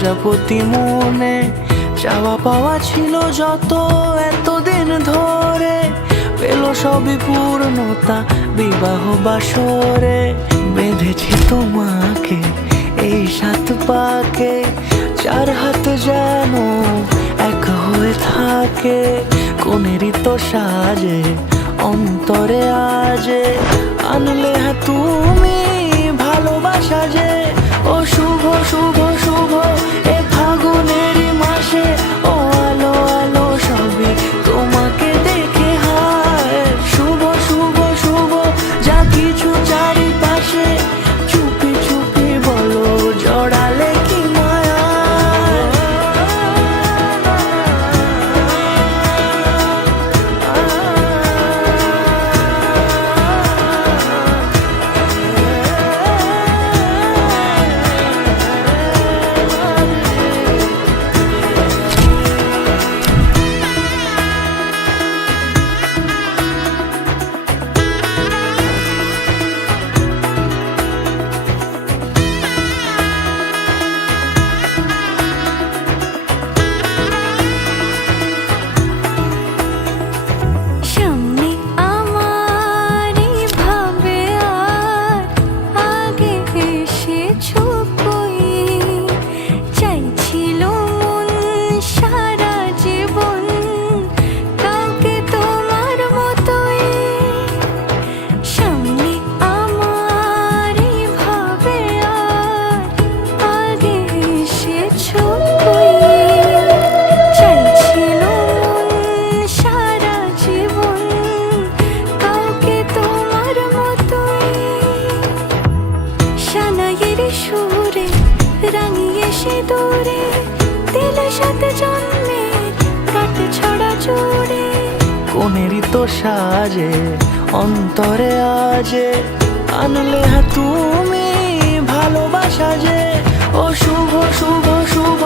প্রজাপতি মনে চাওয়া পাওয়া ছিল যত এতদিন ধরে, পেল সবই পূর্ণতা বিবাহ বাসরে। বেঁধেছি তোমাকে এই 7 পাকে, 4 হাত যেন এক হয়ে থাকে। কোনেরই তো সাজে অন্তরে আজে, আনলে হ্যাঁ তুমি ভালোবাসা যে। ও শুভ শুভ শুভ এ ফাগুনেরই মাসে, ও আলো আলো সবই তোমাকে দেখে হায়। শুভ শুভ শুভ যা কিছু চারিপাশে, চুপি চুপি বলো জড়ালে কি মায়া। সুরে রাঙিয়ে সে দূরে দিলে 7 জন্মে কাট ছড়া জোড়ে। কোনেরই তো সাজে অন্তরে আজে, আনলে হ্যাঁ তুমি ভালোবাসা যে। ও শুভ শুভ শুভ